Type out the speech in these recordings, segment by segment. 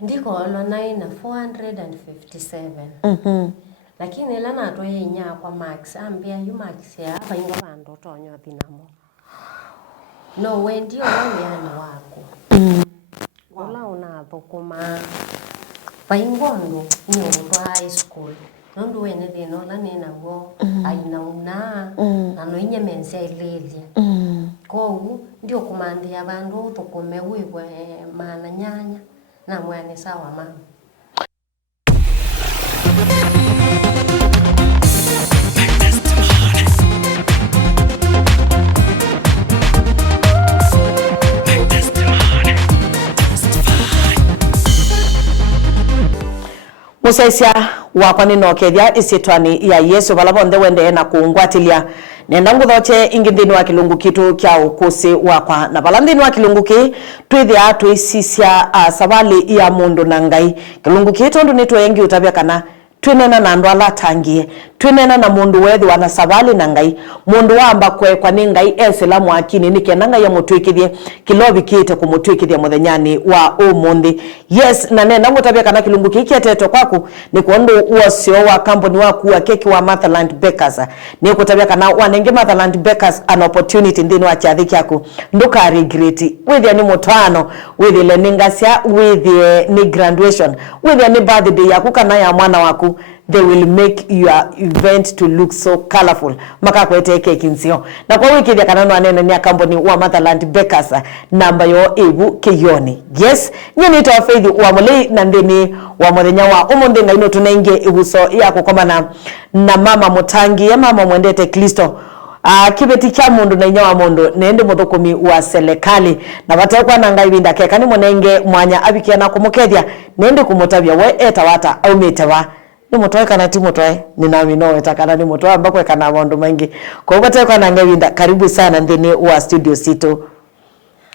ndiko olona ina 457 lakini lana to yenya kwa max ambia yu max ya hapa ingo bando tonyo thinamo no wendi oyani wako wala una thukuma paingondo ni ndo high school ndo wene thino la nina go aina una na no inye mense ilelia ko ndio kumandia bandu thukume wiwe mana nyanya na mwana sawa mama Musaisia wakwa ninokethia isitwani ya Yesu balabonde wende na kuungwatilia nenda nguthoche ingindini wa kilungu kitu kya ukusi wakwa na balandini wa kilungu ki twithia twisisia sabali ya mundu na ngai kilungu kitu ndu nitwengi utabia kana twinena na andu alatangie twinena na mundu wethi wana sabali na ngai mundu wamba kwa ni ngai esela mwakini nikena ngai ya mutwikithie kilobi kite kumutwikithie muthenyani wa umundi yes na nenda ngutabia kana kilungu kiki ateto kwaku ni kuondu uosio wa company wa kuwa keki wa Motherland Bakers ni kutabia kana wanenge Motherland Bakers an opportunity ndini wa chathi kyaku nduka regret withia ni mutano withile ningasia withie ni graduation withia ni birthday yaku kana ya mwana waku they will make your event to look so colorful maka kwete keki nsio na kwa wiki ya kanano anene ni company wa Motherland Bakers namba yo ebu kiyoni yes nyini to faith wa muli na ndini wa muthenya wa umundi na ino tunainge ibuso ya kukomana na mama mutangi ya mama mwendete Kristo kibeti kya mundu na inya wa mundu nende muthukumi wa serikali na batekwa na ngai binda keka ni munenge mwanya abikia na kumukethia nende kumutabia we etawata au metewa ni mutoe kana ti mutoe ninami no etakana ni mutoe ambako kana mundu maingi kwa batekwa na ngai binda karibu sana ndini wa studio sito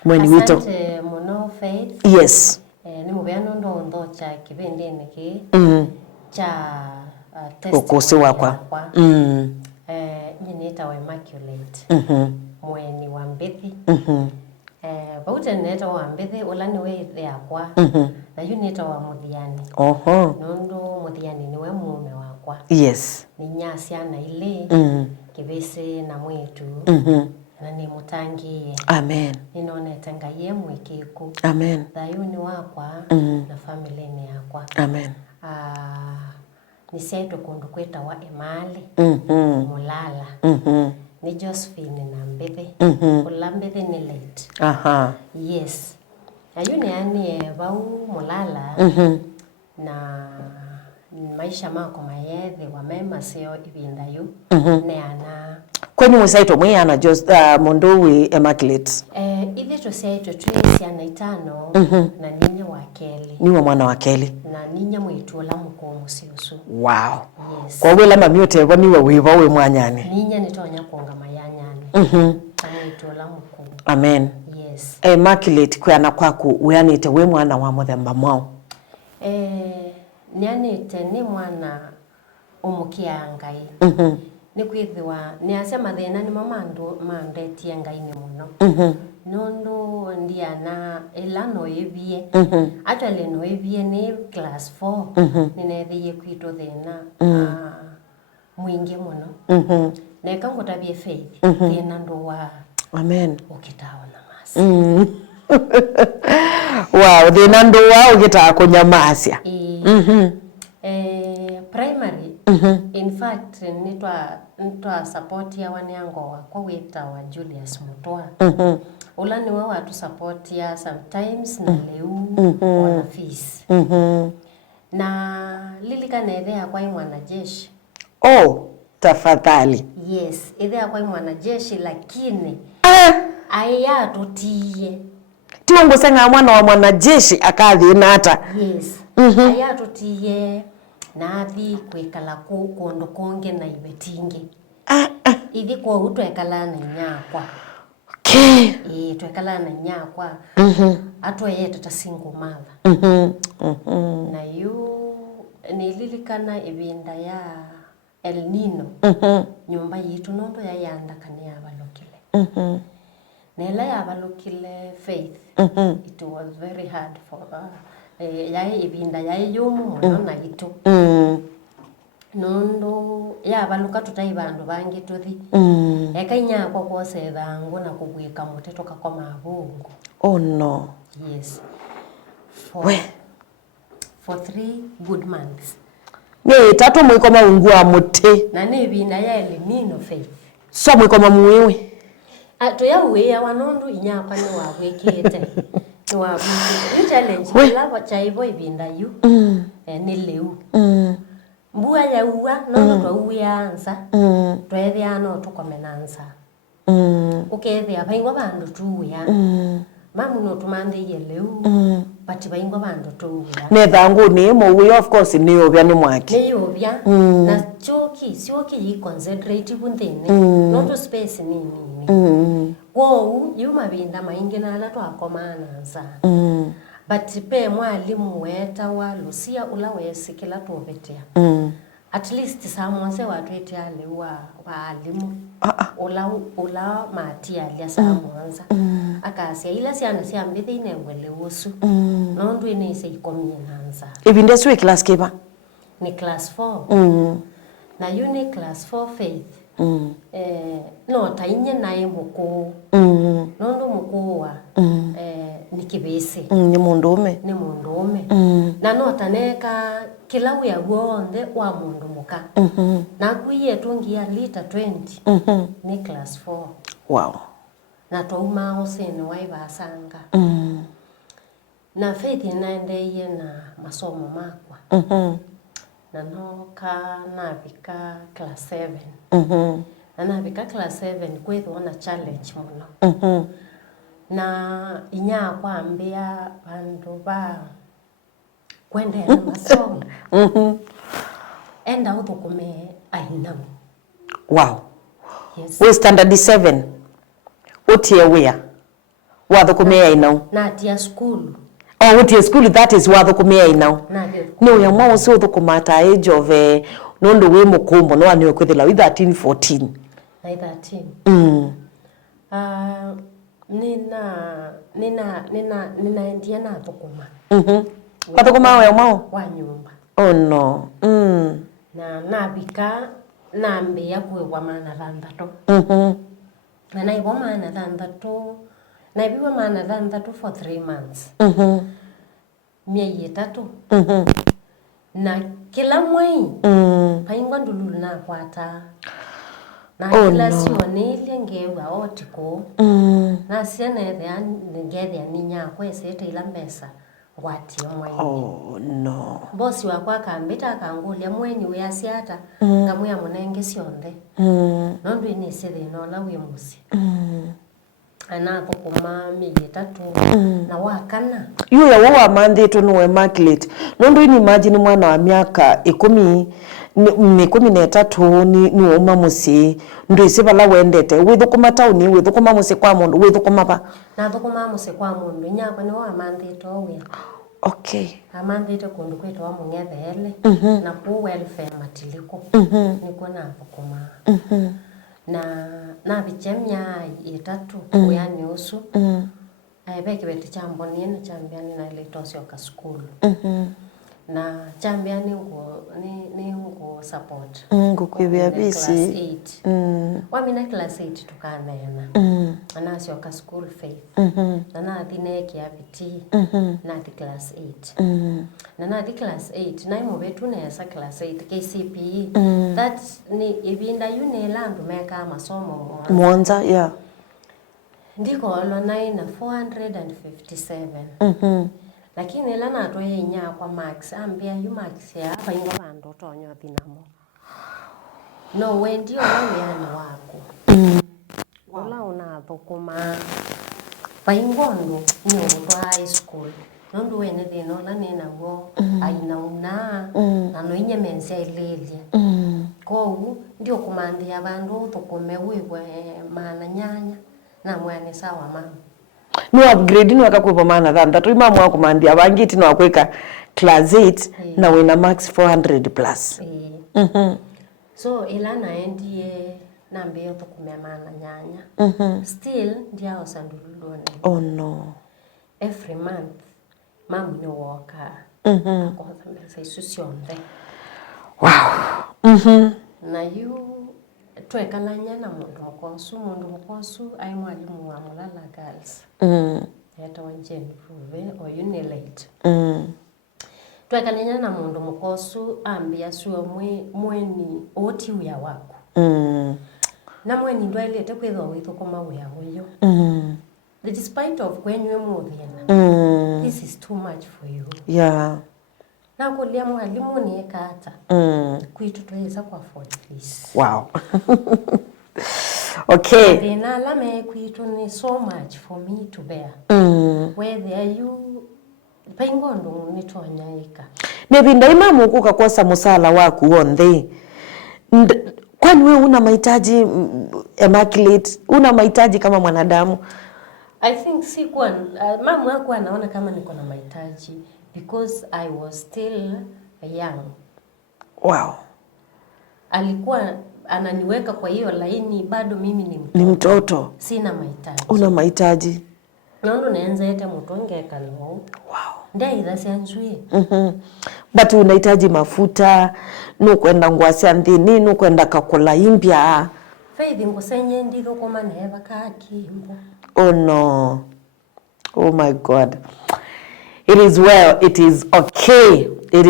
mweni wito asante muno Faith yes ni mubeano ndo cha kibindi niki cha test ukusi wakwa nyineta wa Immaculate mweni wa Mbithi bauta neta wa Mbithi ulani we yakwa na yuneta wa Muthiani nondo Muthiani niwe mume wakwa yes ni nyasi ana ile kibese na mwetu na ni mutangi amen ninoneta ngaye mwikiku amen thayuni wakwa na family ni yakwa amen niseto kundu kweta wa Emali mulala ni Josephine na Mbithi Mbithi ni late yes ayuni yani bau mulala na maisha mako mayethe wa mema sio ibinda yu ne ana kwenye musaito mwiana just mundu wi Immaculate ithi tusaito twisi ana itano na ninya wa Keli niwe mwana wa Keli na ninya mwitu la muko musiusu wow yes kwa wela mamiote bo niwe wibo we mwanyane ninya nitonya kuonga mayanyane mwitu la muko amen yes Immaculate kwana kwaku uyanite we mwana wa muthemba mwao nyanite ni mwana umukia ngai ni kwithiwa ni asema thina ni mamandu mandetie ngai ni muno nondo ndiana elano yebie actually no yebie ni class 4 ninethie kwito thina mwingi muno neka ngotabie Faith thina ndo wa amen ukitawa na masi wow thina ndo wa ukitawa kunyamasia primary in fact nitwa support ya wanyango kwa wita wa Julius Mutua ulani wa watu support ya sometimes na leu wana fees na lilika idea kwa mwanajeshi tafadhali yes idea kwa mwanajeshi lakini aya tutie tiongo senga mwana wa mwanajeshi akathi na hata yes aya tutie nathi kwikala kundu konge na ibetinge ithi kwa utwekala na nyakwa twekala na nyakwa atweyete ta single mother na yu nililikana ibinda ya El Nino nyumba yitu nondo ya yanda kani abalokile nela ya abalokile Faith it was very hard for yai ibinda yai yumu muno na itu nondo ya baluka tutai bandu bangi tuthi eka inyakwa kwosethangu na kugwika muteto kakoma abungu. Oh no. Yes. For 3 good months. Nye tatu mwikoma ungua muti. Na nebina ya elimino faith. So mwikoma muwewe. Ato ya uwe wanondu inyakwa ni wawekete. Ni wawekete. Ni challenge la wachaibo ibinda yu. Ni leu. Mbua ya uwa nono twa uwe ansa. Twethe ano tukomenansa. Ukethe abaingwa bandu tu ya. Mamu no tumande yeleu. But baingwa bandu tu ya. Ne thangu ni muwe of course ni obya ni mwaki. Ni obya. Na sioki yi concentrate bunthini. Noto space nini. Wo yuma binda maingi na ala twakomana nsa. But pe mwalimu weta wa Lucia ula wesikila tubetea. At least samonse watwete ale wa alimu. Ula matia alia samonza. Akasia ila siana siambithi inengwele usu. Nondu inese ikomie nanza. Ibinde suwe class kiba? Ni class 4. Na uni class 4 faith. No tainye nae muku. Nondu muku wa ni kibisi. Ni mundume. Ni mundume. Na no taneka kila uya wonde wa mundu muka. Na kuye tungia lita 20. Ni class 4. Wow. Na touma osene waibasanga. Na faith inaendeye na masomo makwa. Na noka nabika class 7. Na nabika class 7 kwetho na challenge muno. Na inyakwa ambia bandu ba kwende na masomo. Enda uthukume aina. Wow. Yes. We standard 7. Utie wea. Wathukume aina. Na tia school. Oh, utie school, that is wathukume aina. Na no ya mwa usi uthukuma at age of nondo we mukumbo no ani okwithila with 13 14. Na 13. Nina endia na thukuma. Wathukuma ya mwa wa nyumba. Oh no. Na nabika nambia kwewa mana thanthatu. Na naibo mana thanthatu. Naibiwa mana thanthatu for 3 months. Miezi 3. Na kila mwei. Paingwa ndululu na kwata. Na kila sione ile ngewa otiko. Na siana ngethi ninya kwesete ila mbesa. Ngwati omwe. Oh no. Bosi wakwa akambita akangulia mweni we asiata ngamwe munenge sionde. Nondu inisire no la we musi. Ana thukuma miezi 3 na wakana. Yu ya wa mandate no immaculate. Nondu ini imagine mwana wa miaka 13 ni uma musi ndu isibala wendete withukuma tauni withukuma musi kwa mundu withukuma ba na thukuma musi kwa mundu nyakwa ni wa mandate owe. Okay. Amandite kundu kwetwa mungethele na ku welfare matiliko. Niko na thukuma. Na bichemya 3 yani usu. Beke beti chamboni na chambiani na ile tosio ka school. Na chambiani ngo support. Ngukwibia bisi. Wamina class 8 tukanena. Anasio ka school faith. Na thine kia biti. Na the class 8. Na the class 8 na imo betu nesa class 8 KCPE. That ni ibinda yune landu meka masomo Mwanza yeah. Ndiko olo na 457. Lakini la na toye inya kwa max ambia yu max ya baingwa bandu tonyo thinamo. No wendi oyani wako. Wala una thukuma baingondo ni ndo high school. Nondu wene thino na nena go aina una na no inye mensia ilelia. Ko ndio kumandia bandu thukume wiwe mana nyanya na mwana sawa mama. No upgrade no akakupa mana thanthatu imamu wa kumandia bangiti no akweka class 8 na wina max 400 plus. So ila naendie nambia thukume mana nyanya. Still ndia osandululone. Oh no. Every month mamu no woka akoza mbesa isu cionthe. Wow. Na yu twekalanya na mundu mukosu ai mwalimu wa Mulala Girls. Eta wanjeni Ruve o Unilate. Twekalanya na mundu mukosu ambia suo mweni oti uya wako. Na mweni ndwailete kwithwa withukuma wia huyo. Despite of kwenywe muthina. This is too much for you. Yeah. Na kulia mwalimu ni ekata. Kwitu tweza kwa afford this. Wow. Okay. Thina alame kwitu ni so much for me to bear. Whether you paingondo nitonyaika. Nebinda imamu kukakosa musala waku wonthe. Kwani wewe una mahitaji Immaculate? Una mahitaji kama mwanadamu? I think mamu wako anaona kama niko na mahitaji because I was still young. Wow. Alikuwa ananiweka kwa hiyo laini bado mimi ni mtoto. Sina mahitaji. Una mahitaji. Nondo naenza ete mutonge kalo. Wow. Ndia idhasi anjui. But unahitaji mafuta, nukwenda ngwasi nthini, nukwenda kakula imbia. Faith ngusenye nditho koma neva kakimbo. Oh no. Oh my God. It is well. It is okay. It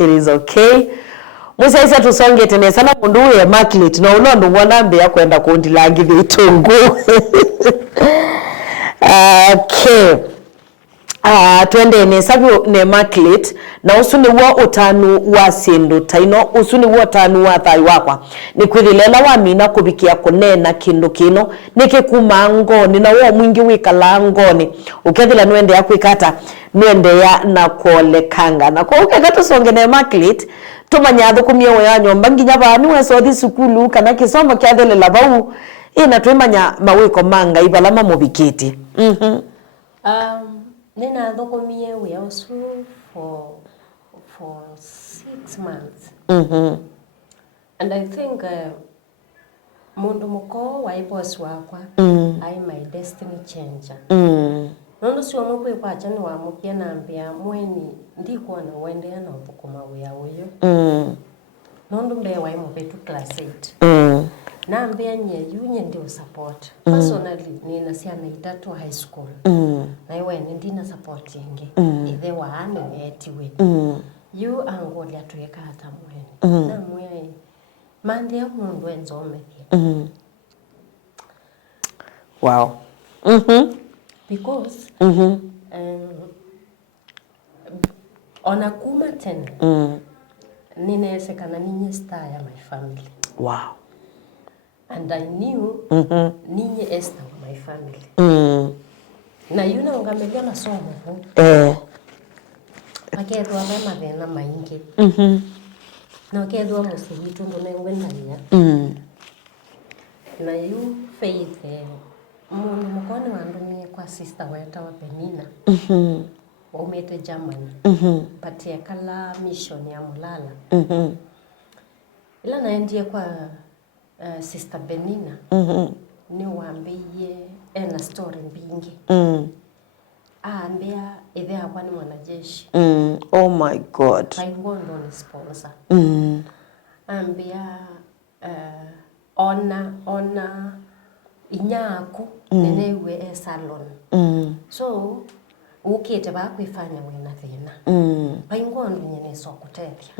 is okay. Musa isa tusonge tene sana mundu we Immaculate na unondo mwanambe ya kwenda kundilangi vitungu. Okay. Twende ne sabi ne Immaculate na usuni wo utanu wa sindu taino usuni wo utanu wa thai wakwa ni kwithilela wa mina kubikia kunena kindu kino nikikuma ngoni na wo mwingi wikala ngoni ukethila nwende ya kwikata nwende ya na kuolekanga na kwa ukekata songe ne Immaculate tumanya thukumia we ya nyomba nginya bani we so thukulu kana kisomo kyathelela bau ina twimanya mawiko manga ibalama mubikiti. Nina thukumie we also for 6 months. And I think mundu muko wa boss wakwa I my destiny changer. Nondo sio mukwe kwa chani wa mukia na ambia mweni ndikuwa na wende na thukuma we uyo. Nondo mbe wa mu betu class 8. Na ambia nye ndio support. Personally nina siana itatu high school. Na iwe ndina support ingi. Ithe wa ane etiwe. You angolia tuweka hata mweni. Na mweni. Mande ya mundu enzomeke. Wow. Because onakuma tena. Ninesekana ninye star ya my family. Wow. And I knew ninye Esther wa my family. Na yuna ungamelia masomo ho. Akedwa mema thena maingi. Na akedwa musihitu ndo nengwendania. Na yu Faith mundu mukoni wandumie kwa sister weta wa Penina. Umete Germany. Patia kala mission ya Mulala. Ila naendie kwa sister Benina. Ni wambiye ena story mbingi. Ambia idhe hakuwa ni mwanajeshi. Oh my God. Paingondo ni sponsor. Ambia ona inyaku nenewe salon. So ukete bakwifanya wena thina. Paingondo nyene so kutethia.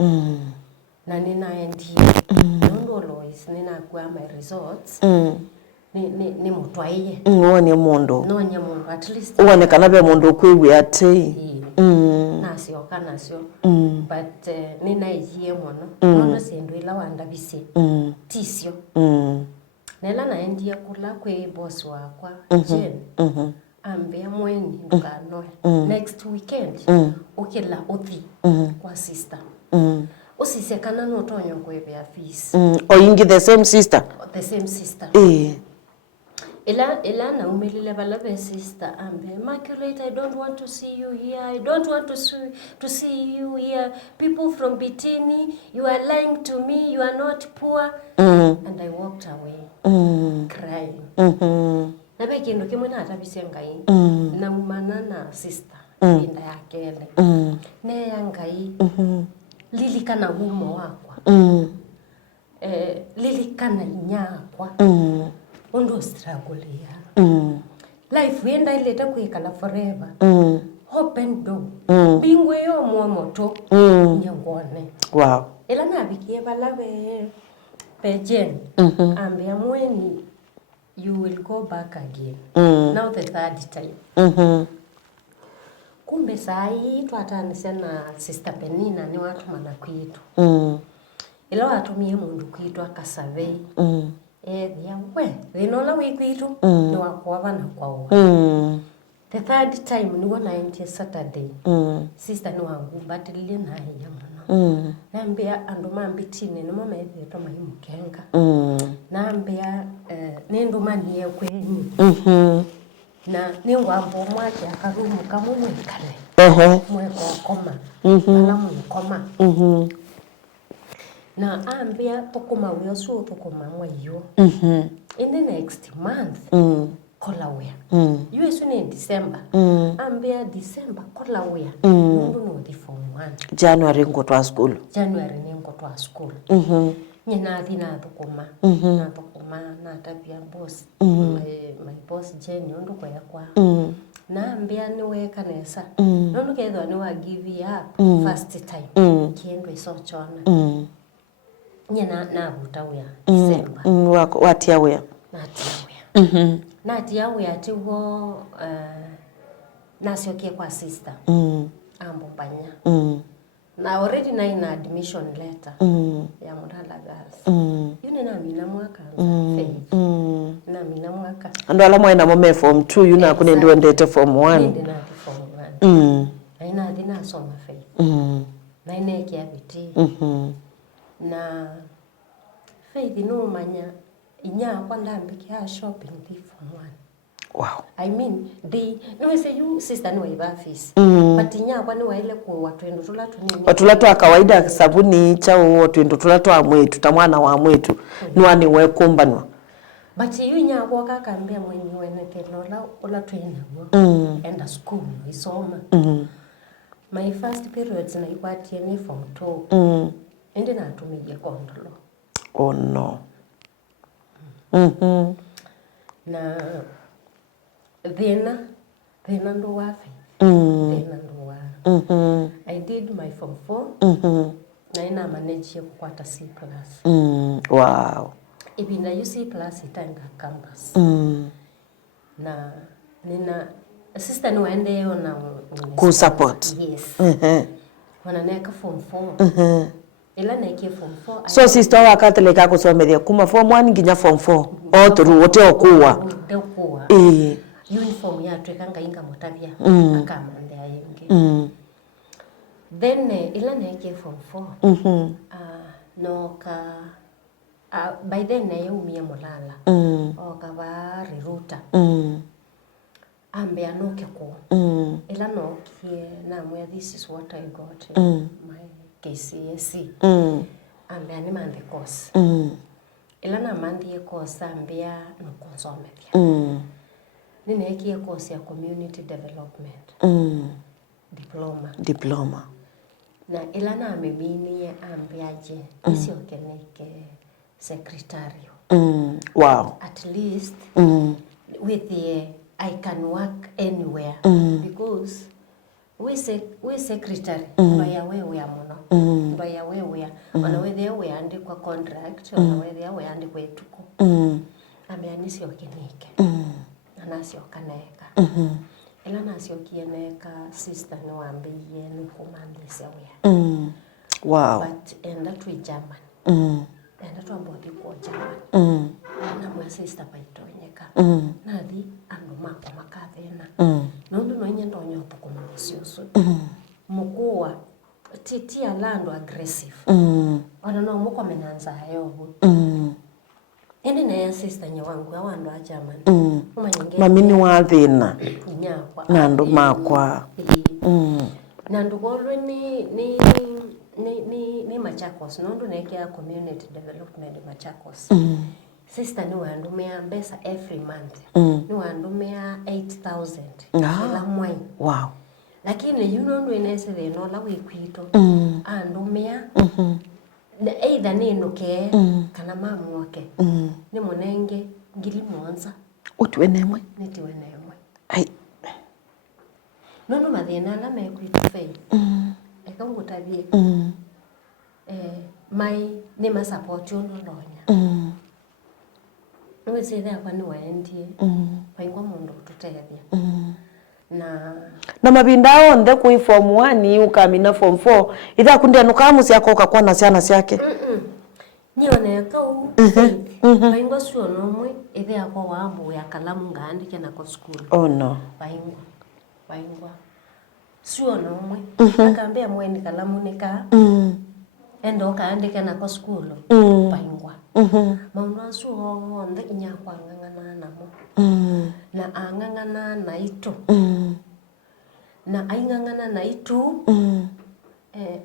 Na ninaendi nondo Lois ninakuwa my resorts. Ni mutwaiye. Uone mundu. Nonye mundu at least. Uone kanabe mundu kwigwe ate. Nasio kanasio. But ninaiye mono. Nono sendu ila wanda bise. Tisio. Nela naendia kula kwe boss wakwa Jen. Ambia mweni ndukanoe. Next weekend ukila uthi kwa sister. Usisekana notonyo kwebea fees. Oyingi the same sister. The same sister. Ela na umelile balabe sister ambe Immaculate, I don't want to see you here. I don't want to see you here. People from Bitini, you are lying to me. You are not poor. And I walked away crying. na be kindu kimwe na atabise ngai na umana na sister inda yakele ne ya ngai lilikana gumo wakwa lilikana inyakwa undo struggle ya life yenda ileta kuikala forever open door bingwe yo moto nyangone wow ela na bikie balabe pejen ambia mweni you will go back again now the third time kumbe sai twatanisha na sister Penina ni watu mana kwitu ila watumie mundu kwitu akasurvey ya we nola we kwitu ni wakwa bana kwao the third time ni wana ente Saturday sister ni wangu batilile na ya mwana nambia andu mambitine ni mama yetu mahimu kenga nambia nendo mani ye kwenyu na ningwambo mwake akarumu kamumwe kale mweko koma alamu koma na ambia pokoma wio so pokoma mwayo in the next month kola wea yesu ni December ambia December kola wea mundu no di form 1 January ngotwa school nyina thina thukuma na thukuma na tabia boss my boss Jenny undu kwa yakwa na ambia ni weka nesa nondu ketho ni wa give up first time kiendo isochona nyina na butawya December watia wea natia wea tiwo nasiokie kwa sister ambo banya na already na ina admission letter ya Murala Girls yune na mina mwaka na mina mwaka ando ala mwana mo form 2 yuna kune ndo ndete form 1 ndina form 1 na ina dina soma faith na ina kia biti na faith no manya inya kwa ndambiki ya shopping di form 1 wow I mean no say you sister no iba office but inya kwa ni waile ku watu ndo tulatu nini watulatu wa kawaida sabuni chao watu ndo tulatu wa mwetu tamwana wa mwetu nwani we kumbanwa but you nya kwa kakambia mwenyewe na kelola ola twina enda school isoma my first periods na ikwati ni form 2 ende na tumije kondolo oh no na Then ndo wafi then ndo wa I did my form 4 na ina manage kukwata C+. Wow Ibinda C+ itanga campus na nina sister ni waende yo na ku support yes wana neka form 4 ila neke form 4 so sister wakateleka kusomethia kuma form 1 nginya form 4 o through wote okuwa uniform ya twekanga inga motabia akamande ayenge then ila neke form 4 no ka by then na umie mulala oka ba reruta ambe anoke ko ila no kie na mwe this is what I got my KCSE ambe ani mande course ila na mande course ambia no consomethia nina ekie course ya community development diploma na ila na amemini ambiaje isiokeneke secretarial wow at least with the I can work anywhere because we secretary by wewe ya mono by wewe ya ona wewe andikwa contract ona wewe andikwa etuko ameanisi okeneke anasi okaneka ila nasi okieneka sister no ambiye no kumandise we wow but enda tu German enda tu ambodi kwa German na mwa sister paitonyeka nathi andu mako makathena nondu no nyendo nyoto kumasioso mukua titia lando aggressive ona no muko menanza yobu ende na sister nyawangu awandu a German mamini wa thina nyakwa na ndu makwa na ndu golwe ni Machakos nondu nekia community development Machakos sister ni wandumia mbesa every month. Ni wandumia 8,000 kila mwai. Wow. Lakini ndo inese the no la wikwito. Andumia. Either ni nuke kana mamu wake. Ni munenge ngiri monza. Utiwe nemwe. Nitiwe nemwe. Ai. Nono mathina la mekwito fei. Eka ngutabie. Mai ni ma support yo no lonya. We say that kwa ni waendie. Paingwa mundu tutethia. Na mabinda onde ku form 1 ukamina form 4 itha kundia nukamusi akoka kwa na ciana ciake. Nione kau. Paingwa sio nomwe ithe akwa wambu ya kalamu ngaandike na kwa school. Oh no. Paingwa. Sio nomwe. Akambia mweni kalamu nika. Endo kaandike na kwa school. Paingwa. Mauna suo onde nyakwa ngangana namo. Na angangana na itu. Na aingangana na itu.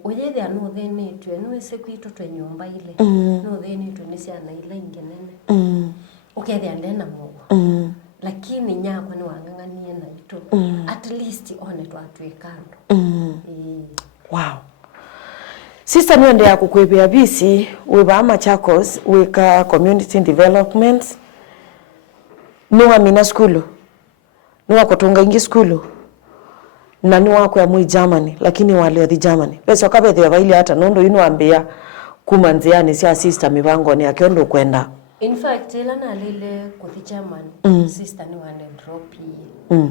Uyethe anu thenetwe no ise kwitu twe nyumba ile. No thenetwe ni ciana ile ingenene. Ukethe ndena mugo. Lakini nyakwa ni wanganganie na itu. At least one twatwikando. Wow. Sister niende ya kukwebea bisi weba Machakos weka community development nuwa mina skulu nuwa kutunga ingi skulu na nuwa kwa mui Germany lakini wale di Germany pesa kabethe baile hata nondo ino ambia kumanziani sia sister mibango ni akiondo kwenda. In fact ila na lile kuthi Germany sister ni wane drop hii.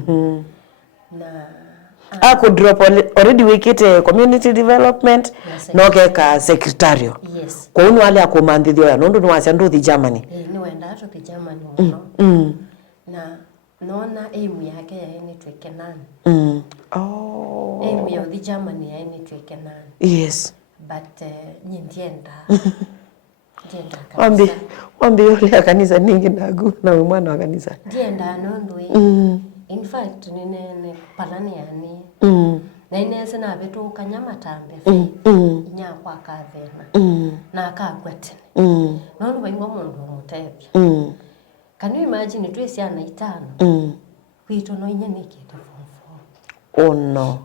Na Ako drop already wikite community development no keka secretarial. Yes. Kwa unu wale akomandithio ya nondo nuwasya nduthi Germany. Ni wenda ato the Germany no. Na nona aim yake ya eni tweke nani. Oh. Aim ya the Germany ya eni tweke nani. Yes. But nyendienda. Wambi yule ya kanisa ningi nagu na mwana wa kanisa. Ndienda nondo in fact nene palani yani. Na inese na betu kanyama tambe fe. Inya kwa kathena. Na akakwete. Nondo baingwa mundu mutebya. Can you imagine twesi ana itano? Kwito no inyenikete form 4. Oh no.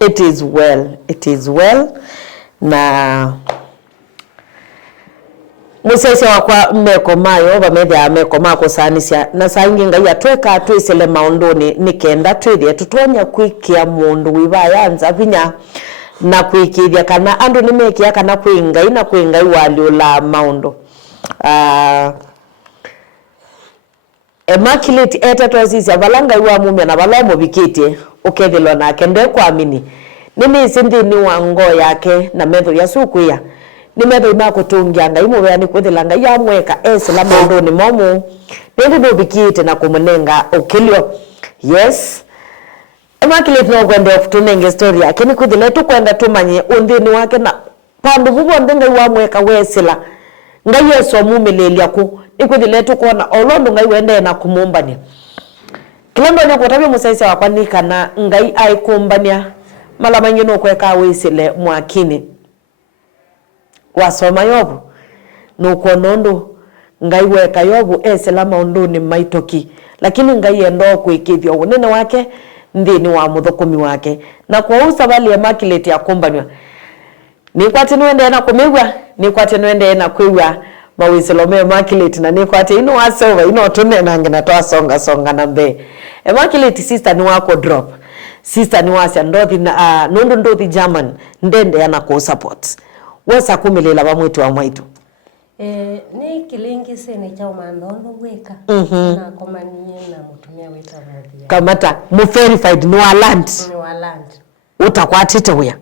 It is well. It is well. Na musese wakwa meko mayo bamethia meko mako sanisia na saingi ngai atweka twisele maundoni nikenda twithie tutonya kwikia mundu wibayanza vinya na kwikithia kana andu nimekia kana kwingai na kwingai waliula maundu. Immaculate etatwasisi abalanga iwa mumya na balomo bikite ukethilwa nake nde kuamini nini sindini wa ngo yake na metho ya sukuya ni metho imakutungia ngai mubeani kwithila ngai ya mweka esela mundu ni momu nindi no bikite na kumunenga ukilio. Yes, Immaculate no kwenda kutunenga story yake ni kwithila tukwenda tumanye undini wake na pandu bubo ndenga wa mweka wesela ngai yeso mumelelia ku ikwithile tukona olondo ngai wende na kumumbania kilando nya kutabia musaisi wakwa ni kana ngai aikumbania mala mangino kweka wesile mwakini wasoma Yobu nuko nondo ngai weka Yobu esela maunduni maitoki lakini ngai endo kwikithio unene wake ndini wa muthukumi wake na kwa usabali ya Immaculate ya kumbanywa ni kwati nwende na kumigwa ni kwati nwende na kuiwa mawiselome Immaculate na ni kwati ino wasova ino tunena ngina twasonga na mbe. Immaculate sister ni wako drop sister ni wasya ndothi na nondo ndothi German ndende yana ku support wesa kumilela bamwitu wa mwaitu. Ni kilingi sene cha umandondo weka na komanie na mutumia weta mwadia kamata mu verified no land utakwatite uya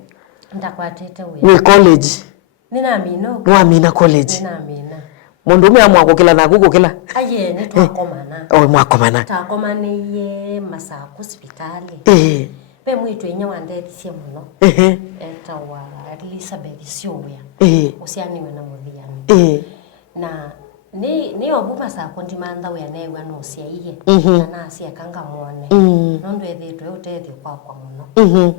ndakwatite uya we college nina amino no amina college nina amina mundu umya mwako kila na gugu kila aye ni twakomana mwakomana takomaniye Masako hospitali pe mwitu enya wandethie muno eta wa Elizabeth Sioya usianiwe na muthiani na ni obu Masako ndimantha we newa no ciaiye na asia kanga muone nondo ethitwe utethio kwa muno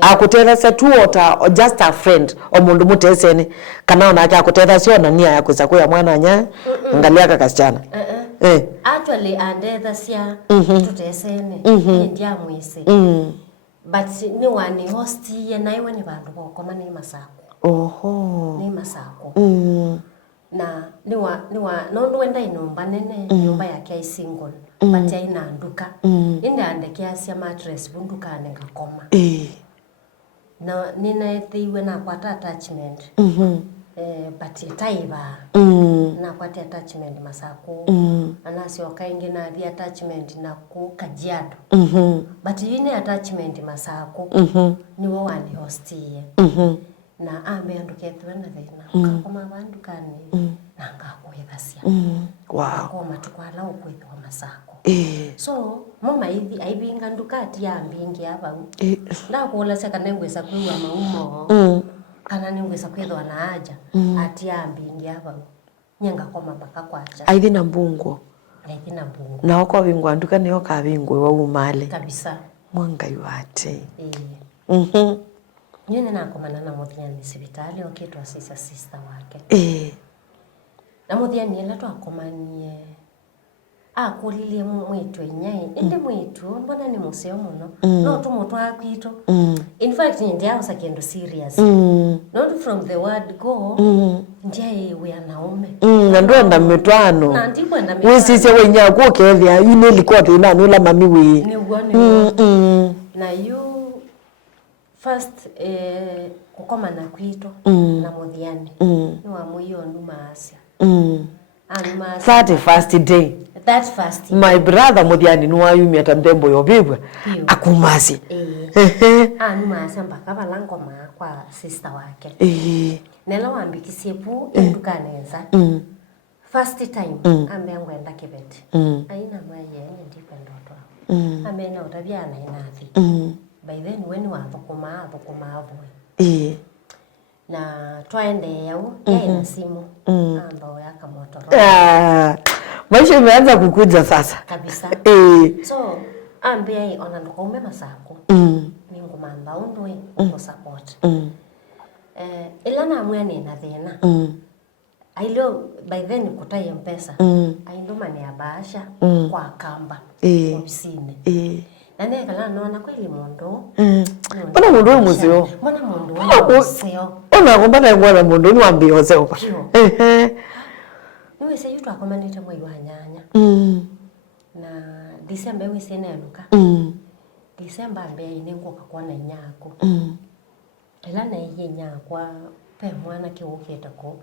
akutetha se tu or just a friend o mundu mutesene kana ona akutetha sio na nia ya kuza kuya mwana nya ngalia kakasichana actually andetha cia tutesene ndia mwise but ni wani host ye na iwe ni bandu bokoma ni masako ni masako na niwa no wenda inomba nene nyumba yake ai single but ina nduka inde andekea cia mattress bundukane ngakoma na nina thiwe na kwata attachment but taiba na kwata attachment masako anasio kaingi na the attachment na ku Kajiado but yine attachment masako niwo wani hostie na ambe andukethwe na thina kakoma bandukane na ngakwethacia wow kwa matukwala ukwithwa masako so mama ithi aibinga ndukati ya mbingi aba ndakola seka nengwesa kwiwa maumo kana nengwesa kwithwa na aja ati ya mbingi aba nyenga koma mpaka kwacha aithi na mbungo na oko bingwa nduka ni oka bingwe wa umale kabisa mwangai wate Nyene na komana na muthiani sibitali okitwa sister wake na muthiani ela twakomanie akulilie mwitu nyai ende mwitu mbona ni museo muno no tumutwa kwito in fact ndia usakendo serious not from the word go ndia we anaume na ndwenda mitwano na ndikwenda mitwano wisise wenya ku kethia ine likoti na nula mami we ni ugone na you first kukoma na kwito na muthiani ni wa muyo nduma asia that first day my brother muthiani ni wayumi atandembo yobibwa akumasi numa asia mpaka balango kwa sister wake nela wambikisie pu ndukaneza first time ambe ngwenda kibeti aina maye ndipe ndoto amena utabia na inathi by then when wathukuma abwe na twaende yao na simu ambao yaka Motorola maisha imeanza kukuja sasa kabisa so ambie ona ndokome masako ningu mamba undwe ko support ila na mwene na thina ailo by then kutai mpesa aindo mane abasha kwa kamba ofisini nane kala naona kweli mondo mbona mondo we muzeo ona kumbana ngwana mondo ni wambi ozeo pa niwe se yutu akomanite mwe wa nyanya na December we se nenuka December mbe ine ngoka kwana nyako ela na iye nyakwa pe mwana ke uketako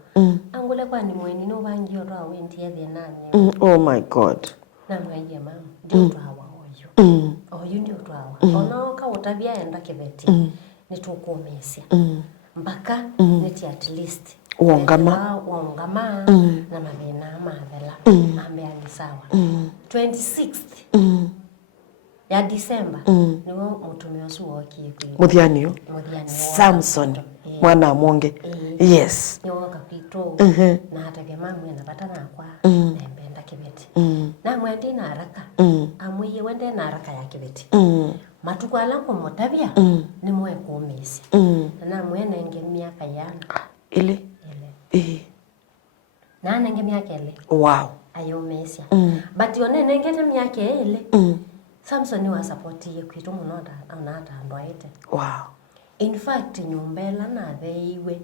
angule kwa ni mweni no bangi oro awendi ye nane oh my god na mwaye mama ndio twawa oyu ndio twawa ono ka utabia enda kibeti nitukumesia mpaka neti at least wongama na mabena mavela ambe ani sawa 26th ya December niwo mutumio suo kiekwi muthiani Samson mwana monge yes niwo kapito na hata vya mamu yanapata na kwa nembenda kibeti na mwende na haraka amuye wende na haraka ya kibeti matuko alango motabia ni mwe kumisi na mwene nge miaka yana ile na nenge miaka ile wow ayo mesia but yone nenge miaka ile Samson wa support ye kwitu munoda anata ndoite wow in fact nyumbela na theiwe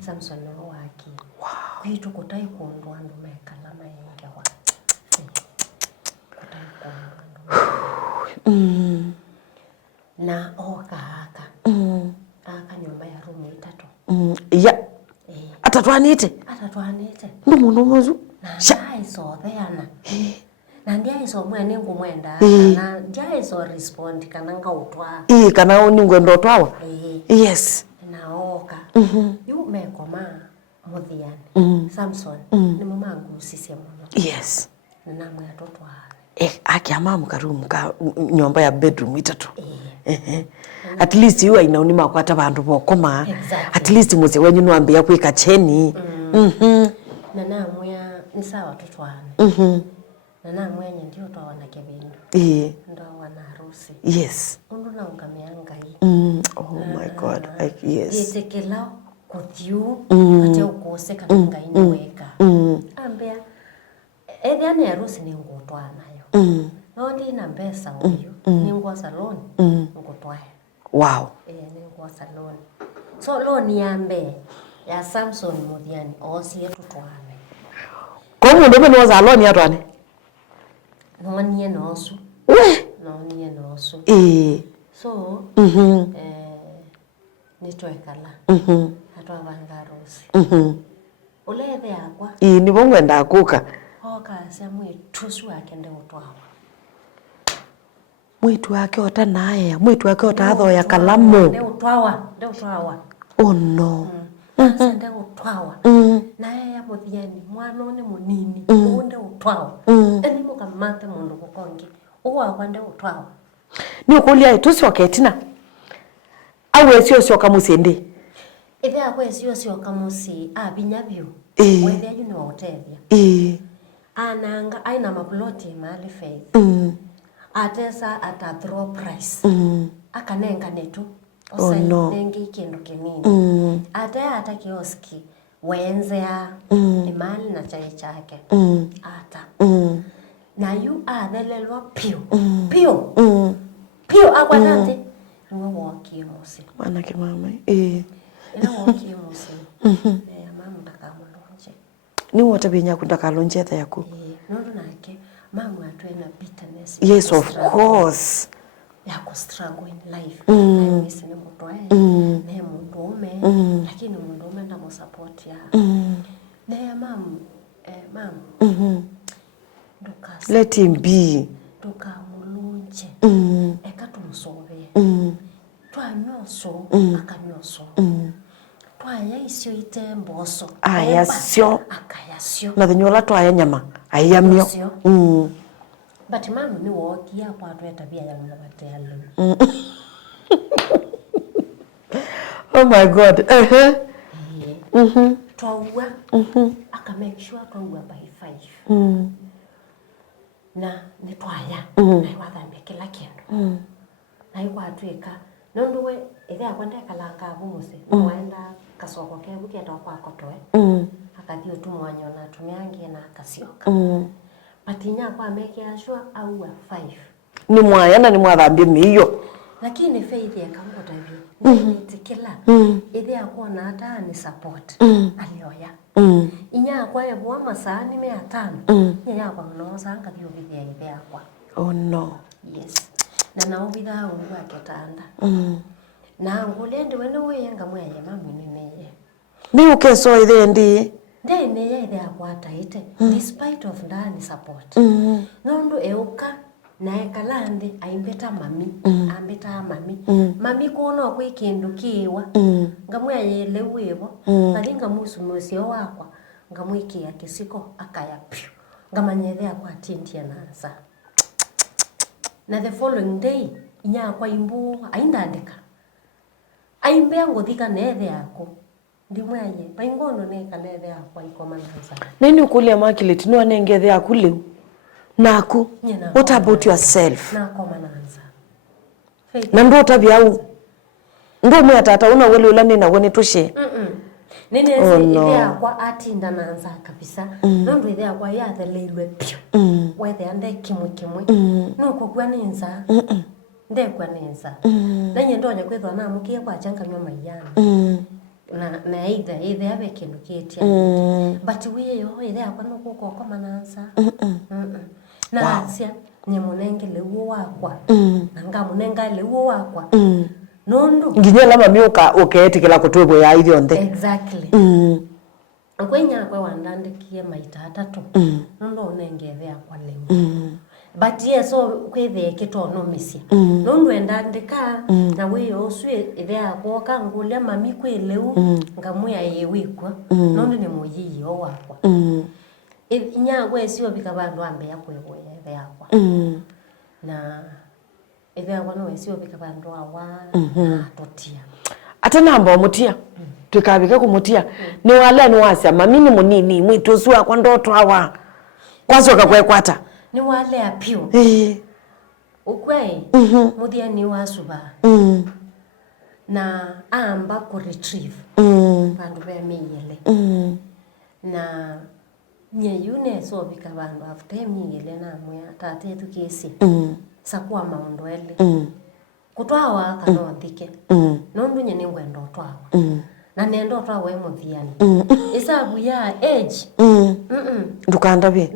Samson wake wow kwitu kutai kundwa ndumeka la mayenge wa na okaka nyumba ya rumu 3 ya atatwanite ndumundu muzu na iso theana na ndia iso mwene ngumwenda na ndia iso respond kana ngautwa kana uningwendo twawa yes na oka yu mekoma muthiani Samson ni mumangu sisi muno yes na mwe atotwa akiama mukarumu ka nyumba ya bedroom 3 at least you inauni makwata bandu bokoma at least muze wenyu nwambia kwika cheni na mwe ni sawa totwane na mwenye ndio twaona kebindu ndo wana harusi yes undu na ungameanga hii God. Yes. Yetekela kuthiu ate ukose kana ngaine weka. Ambia ethia ne rusi ni ngotwa nayo. No ndi na mbesa uyu ni ngwa salon ngotwa. Wow. Ni ngwa salon. So loan yambe ya Samson Muthiani osie tutwane. Ko mundu beno za loan ya twane? No nie no su. We. No nie no su. So ni twekala. Atwa vangarusi. Ulethe yakwa. Ni bongwenda kuka. Oka cia mwitusu wake ndi utwawa. Mwitu wake ota naye, mwitu wake ota atho ya kalamu. Ndi utwawa. Oh no. Ndi utwawa. Naye ya Muthiani mwana ni munini, ndi utwawa. Eni mukamate mundu kukongi. Uwa kwande utwawa. Ni ukulia tusioke tina. Awe sio kamusende. Ibe akwe sio kamusi abinyabyo. Wethe you know otethia. Ananga aina maploti mahali Faith. Atesa ata throw price. Akanenga netu. Osai nengi kindu kinini. Ata kioski wenzea imali na chai chake. Ata. Na yu athelelwa pio akwanate. Ngo wokie musi. Mwana kimama. Ina wokie musi. Mama ndakamulonje. Ni wote binya kundakalonje ta yaku. Nono nake mama atwena bitterness. Yes, of course. Yako struggle in life. Mimi sina mtoe. Ne mundume, lakini mundume ndamo support ya. Ne mam Dukas. Let him be. Tukamulunje. Eka tumusove. Twanyoso akanyoso. Twaya isio ite mboso. Ayasio. Akayasio. Na thinyola twaya nyama. Ayamyo. But manu ni wokia kwa tweta bia ya mwabatelo. Oh my God. Twawa. Aka make sure twawa by 5. Na ni twaya. Na iwathambe kila kindu. Na iwatwika nonduwe ithia kwenda kalanga bumusi. Waenda kasoko kebu kenda kwa kotoe. Akathio tumwanyo na tumiangie na akasioka. Patinya kwa make sure au 5. Ni mwaya na ni mwathambie miyo. Lakini Faith yakangota hivyo. Nitikila. Ithia kwa na hata ni support. Alioya. Inya kwa yebwa masaa ni 500. Nya kwa no sanga thio ithia kwa. Oh no. Yes. Na nao bitha ungu aketanda. Na ngulende wene wenga mwaye mamu neneye. Ni ukeso ithendi. Ndene ya ithia kwa taite despite of ndani support. Nondo euka na ekalande aimbeta mami. Ambeta mami. Mami kuno kwa kindu kiwa. Ngamwaye lewevo. Kalinga musu musio wakwa. Ngamwikia kisiko akaya pyu. Ngamanyethea kwa tintia nansa. Na the following day inya kwa imbu aindandika. Aimbea ngothika nethe yako. Ndimwaye paingono ne kanethe yakwa ikomananza. Nini ukulia makileti no anengethe yaku liu. Naku. What about yourself? Na komananza. Na ndo tabia au. Ndo mwe tata una wele ulani na woni tushe. Nene ithia yakwa atinda nanza kabisa. Ndo ithia yakwa yatheleilwe pyo. Wethe ande kimwe. Nuko kwa ninza. Ndekwa ninza. Nanye ndonya kwithwa na mukie kwa changanywa maiyana. Na either abe kindu kitia. But wiyo ithia yakwa nuko kwa mananza. Na asia nyemunenge lewo wakwa. Nanga munenga lewo wakwa. Nondo nginyela mami ukeetikila kutwebwe ya ithio nthe. Exactly. Kwenya kwa wandandikie maita 3. Nondo unengethea kwa lewo. But yes, so kwethe kitono misia. Nondo endandika na wiyo uswe ithia kwa ngulia mami kweleu ngamuya yewikwa. Nondo ni muyiyi o wakwa. Inya gwesio bikabandu ambe yakwebwe ithia kwa. Na ithia kwa no esio bikabandu awa totia. Ate namba omutia. Tukabike kumutia. Ni wale ni wasia mami ni munini mwitusu akwa ndoto awa. Kwazo kakwekwata. Ni wale apio. Ukwe. Muthiani wa suba. na amba ku retrieve bandu be miyele na nye yune so bika bandu after miyele na moya tate tukisi sakwa maundu ele kutwawa kana ndike nondu nye ningwenda twawa na nendo twawe muthiani isabu ya age ndukandabie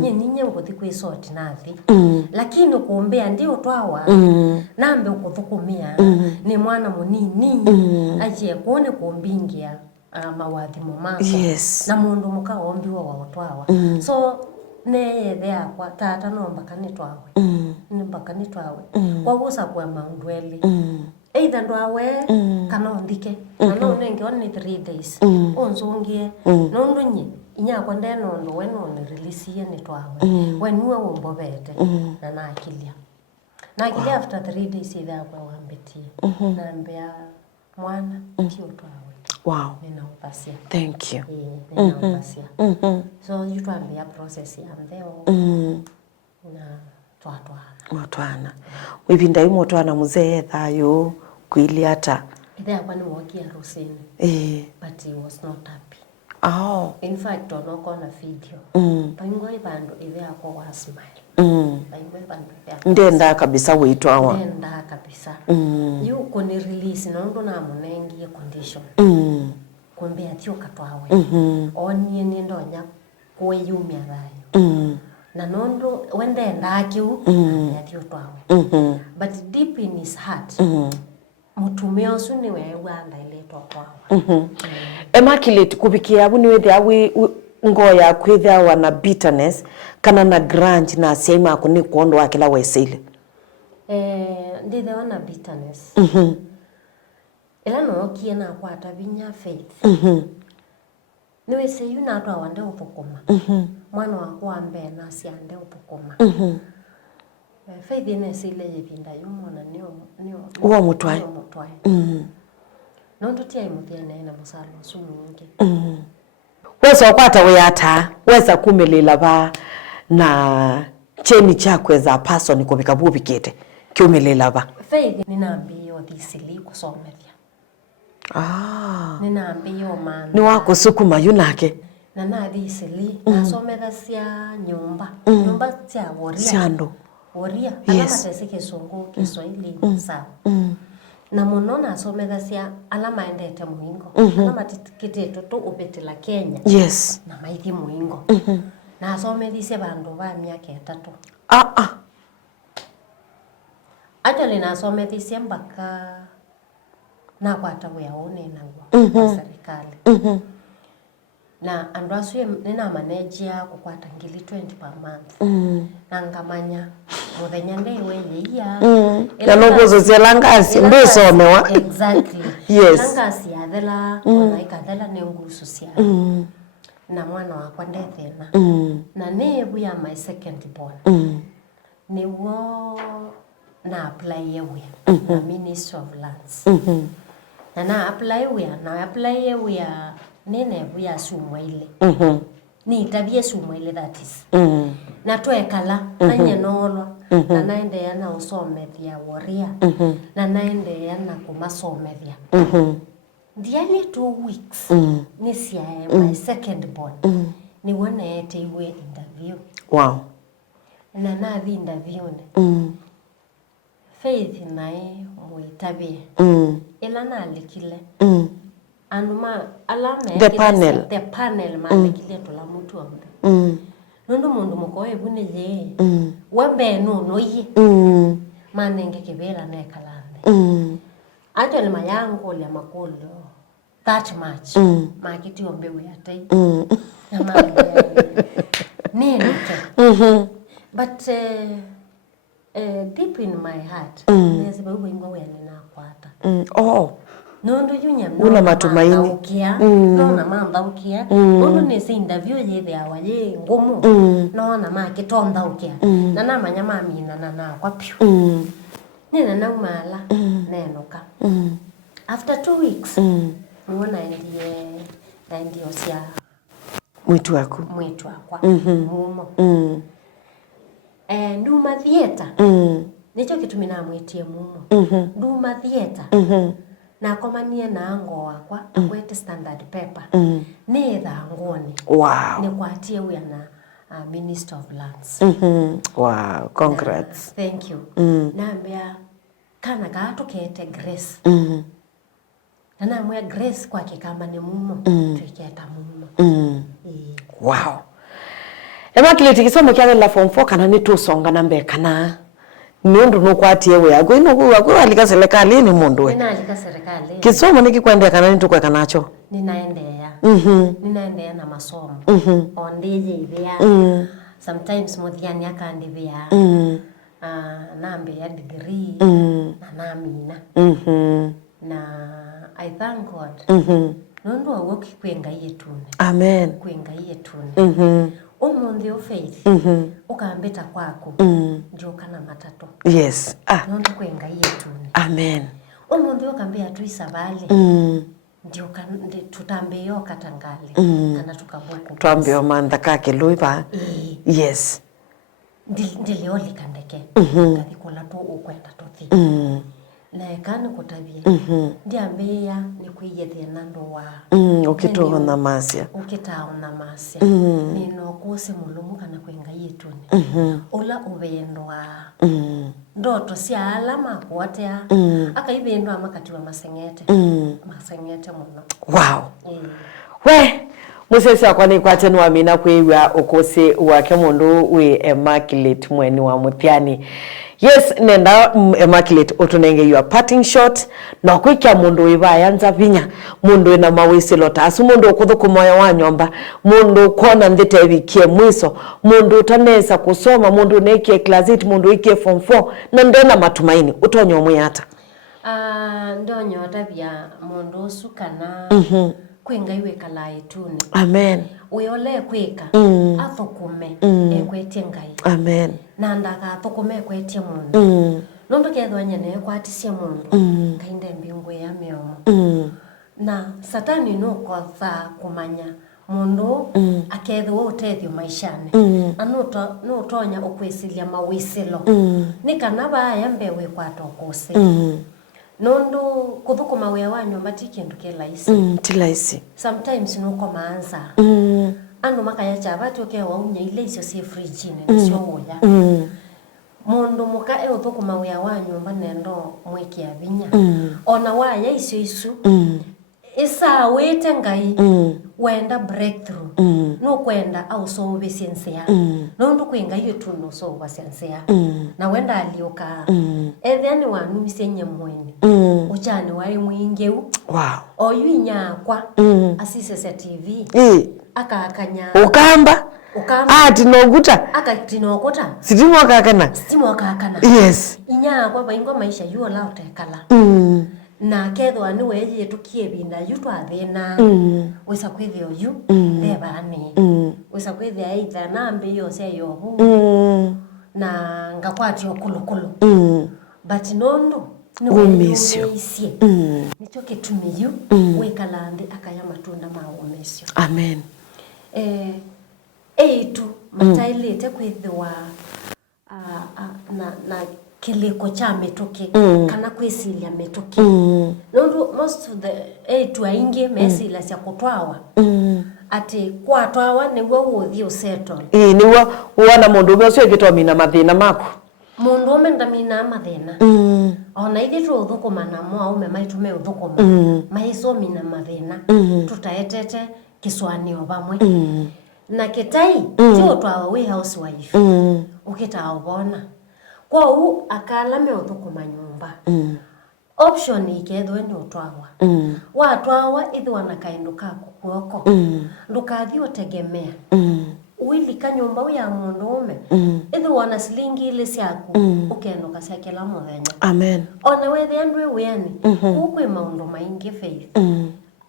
nye ninye nguthi kwisoti nathi lakini kuombea ndio twawa nambe ukuthukumia ni mwana munini aje kuone kuombingia mawathimo mako na mundu mukaombiwa wa twawa so ne thea kwa tata no mbakani twawe ni mbakani twawe kwa gusa kwa maundweli either ndwawe kana ndike kana nenge on 3 days onzongie nondu nyi inya kwa ndeno ndo weno ni release ye ni twawe when we wombobete na nakilia after 3 days ida kwa wambetie na mbea mwana tio twawe wow ninampasia thank you ninampasia so you twambia process ya mdeo na twatwana wibinda yumo twana muzee thayo kwiliata ida kwa ni wokia rusini but he was not happy. In fact, on a video. Pango ibando ive ako wa smile. Pango ibando ive. Ndenda kabisa wito awa. Ndenda kabisa. You koni release nondo na munengi ya condition. Kumbe atio katwawe. Oni nendo nya kwe yumi arayo. Na nondo wende ndakiu atio twawe. But deep in his heart, mutumeo suni wewe anda ile twawe. Immaculate kubikia abu ni wethe awi ngoya kwitha wana bitterness kana na grudge na sema akuni kuondo akila wesile ndithe wana bitterness ila no kiena kwata binya faith niwe se yuna to awande upokoma mwana wakwa ambe na siande upokoma faith ine sile yebinda yumona niyo uwa mutwae nondo tia imuthene na musalo sumungi weza kwata weyata weza kumelela ba na cheni chakwe za person kubika bubikete kiumelela ba faith ninaambio thisili kusomethia ninaambio man ni wako sukuma yunake na thisili nasometha cia nyumba cia woria siando woria alama tesike sungu Kiswahili sawa na muno na sometha cia alama endete muingo alama tikiteto to ubetela Kenya na maithi muingo na somethise bandu ba miaka 3 actually na somethise mbaka na kwata we aone nago kwa serikali na andwaswe nina manage ya kukwata ngili 20 per month na ngamanya muthenya ndewe ya ya nogozo zelangasi mbesomewa exactly langasi yathela ona ikathela ne ngusu cia na mwana wakwa ndethena na nebu ya my second born niwo na apply yewe na Ministry of Lands na apply yewe nene buya sumwele ni tabia sumwele that is na twekala na nyenolwa na naende yana usomethia woria na naende yana kumasomethia ndiani 2 weeks ni cia my second born ni wonete iwe interview wow na nathi interview ne faith nae muitabie ila na alikile anduma alame the panel malikile tola mutu ambe nondo mundu mukoe bune ye wembe no ye manenge kebela na kalande actually mayango le makolo that much makiti ombe we atai na nene but deep in my heart there's a baby ngo yana kwata nondo yunya una matumaini no na mamba ukia nondo nese interview yethe awaye ngumu no na makitonda ukia na namanya mamina na kwa piu nena na umala nenoka after 2 weeks niona ndiye cia mwitu akwa mumo nduma theater nicho kitu mina mwitie mumo nduma theater na komanie na ngo wakwa akwete standard paper ne thangoni wow ni kwatie uya na Minister of Lands wow congrats thank you nambia kana gatukete Grace na mwe Grace kwa kikamba ni mumo tuketa mumo wow Immaculate kisomo kya la form 4 kana ni tusonga na mbe kana nundu nukwatie we agwe no alika serikali ni mundu we nina alika serikali kisomo nikikwendea kana ni tukweka nacho ninaendea ninaendea na masomo ondeje ivya sometimes muthiani akandivya nambe ya degree na namina na I thank God nundu wa kikwenga yetune amen kwenga yetune umundi o faith ukambeta kwako ndio kana matatu yes nundu kwenga yetune amen umundi ukambia tuisavali ndio tutambeo katangale kana tukabuku twambeo manda kake luiba yes ndilioli kandeke kadikola to ukwenda tothi na kana kutavia ndiambia ni kwiyethia nando wa ukitona masia ukitaona masia nino kuse mulumu kana kwenga yetuni ola ubendwa ndoto cia alama kwatea akaibendwa amakati wa masengete muno wow we musese akwa ni kwate no amina kwewa okose wake mundu we Immaculate mweni wa muthiani yes nenda Immaculate otunenge your parting shot no kwikya mundu ibaya nza vinya mundu ina mawisilo tasu mundu okuthuku moyo wa nyomba mundu kona ndite ebikie mwiso mundu utanesa kusoma mundu nekie class 8 mundu ikie form 4 na ndena matumaini utonyo muyata ndonyo tabia mundu usukana kwenga iwe kala etune amen uyole kweka athukume ekwetie ngai amen na ndaga athukume ekwetie mundu nundu kethwanya ne kwatisia mundu kainde mbingu ya miomo na satani no kwatha kumanya mundu akethwa utethio maishane no tonya okwesilia mawisilo ni kana baya mbewe kwatokose nundu kuthukuma we wanyu matikindu kelaisi tilaisi sometimes nuko maanza anu makaya chabati okewa unya ile icio si fridge ne cio oya mundu muka e uthukuma we wanyu manendo mwikia vinya ona waya icio isu isa wete ngai wenda breakthrough no kwenda au so obedience ya nundu kwinga yetu no so obedience ya na wenda alioka ethani wanu misenye mweni uchane wali mwingeu wow oyunya kwa asise TV akakanya ukamba tinoguta akatinokota sitimo akakana yes inya kwa baingo maisha yuo la utekala na kethwa ni weje tukie binda yutu athina wisa kwithio yu thebani wisa kwithia either nambe yo se yobu na ngakwati okulukulu but nondo ni umesio nicho kitumiyu wekalande akaya matunda ma umesio amen eitu matailete kwithwa na kiliko cha metoke kana kwesilia metoke nondu most of the to ainge mesila cia kutwawa ati kwatwawa niguo uthi usettle niwo uona mundu umwe ucio gitomina mathina maku mundu umenda mina mathina ona ithi tu uthukuma na mwa ume maitume uthukuma maiso mina mathina tutaetete kiswanio bamwe na kitai tio twawa we housewife ukitaobona kwa u akala me uthukuma nyumba option ikethwe ni utwawa watwawa ithwa na kaindu kako kuoko ndukathi utegemea uilika nyumba ya mundu ume ithwa na slingi ile siaku ukenoka cia kila muthenya amen ona wethe andu weyani ukwe maundu maingi faith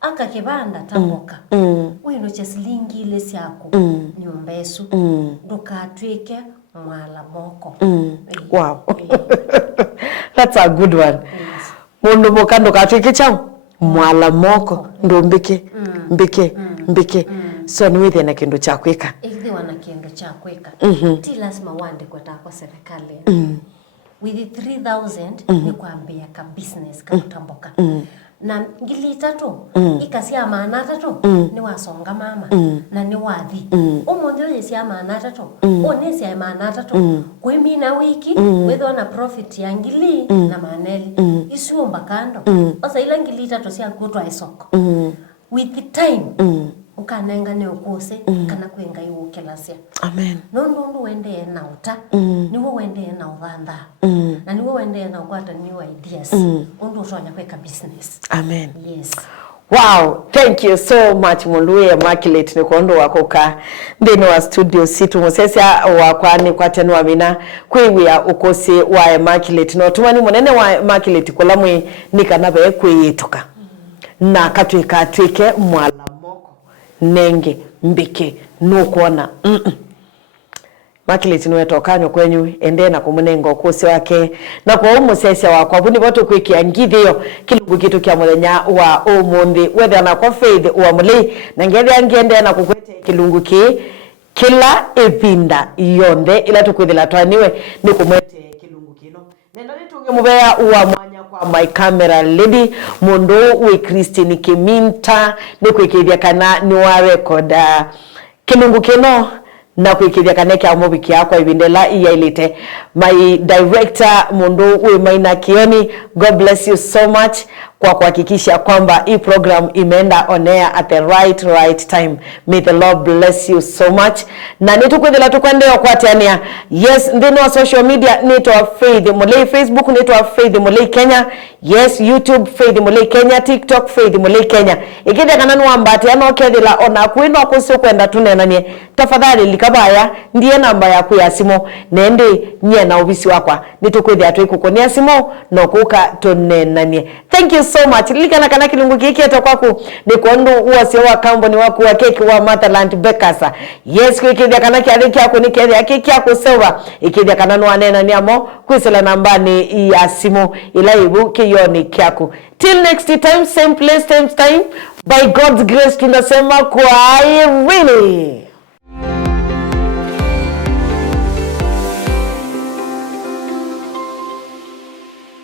aka kibanda tamboka wino cha slingi ile siaku nyumba esu ndukatwike mwala moko wow that's a good one mundu mukando katwike chao mwala moko ndo mbike so ni withe na kindu cha kwika ithi wana kindu cha kwika ti lazima wande kwenda kwa serikali with 3000 ni kwambia ka business katamboka na ngili 3 ikasia maana 3 ni wasonga mama na ni wathi umundi ule sia maana 3 one sia maana 3 kwimi na wiki wetho na profit ya ngili na maneli isuomba kando osa ila ngili 3 sia kutwa isoko with the time ukanenga ne ukose kana kwenga yukelasia amen nondu wende na uta niwo wende na uganda na niwo wende na ukwata new ideas undu utonya kweka business amen yes wow thank you so much Mulue Immaculate nikondo wakoka ndeni wa studio situ musesia wakwani kwa tenu wa mina kwiwia ukosi wa Immaculate no tumani munene wa Immaculate kulamwe nikanabe kwiyitoka na katwika twike mwala nenge mbike nukuona Immaculate niwe tokanyo kwenyu ende na kumunengo kusi wake na kwa umusesia wakwa buni boto kwikia ngithio kilungu kitu kya muthenya wa umundi whether na kwa faith wa muli na ngende na kukwete kilungu kila epinda yonde ila tukwithila twaniwe ni kumwete kilungu kino nendo nitunge mubea wa mwanya kwa my camera lady mundu we Christine Kiminta ni kwikithia kana ni wa record kilungu kino na kwikithia kana kya mubiki yakwa ibindela iyailite my director mundu we Maina Kioni God bless you so much kwa kuhakikisha kwamba hii program imeenda on air at the right time. May the Lord bless you so much. Na nitukwendela tukwendeo kwa tania. Yes, ndino wa social media nito wa Faith Mulei, Facebook nito wa Faith Mulei Kenya. Yes, YouTube Faith Mulei Kenya, TikTok Faith Mulei Kenya. Ikide kananu ambati ano kedila ona kuino kusu kwenda tunenanie. Tafadhali likabaya ndiye namba ya kuya simo nende nye na ubisi wakwa. Nitukwendea tuikukonia simo no kuka tunenanie. Thank you so much. Likana kana kilungu kiki atokwaku ni kondu uwasi wa kambo ni waku wa keki wa Motherland Bakers. Yes, kwikidya kana kialiki yako ni kedi ya keki yako sewa. Ikidya kana nuanena ni amo kwisela nambani ya simu ilaibu kiyoni kiaku. Till next time, same place, same time. By God's grace tunasema kwa really.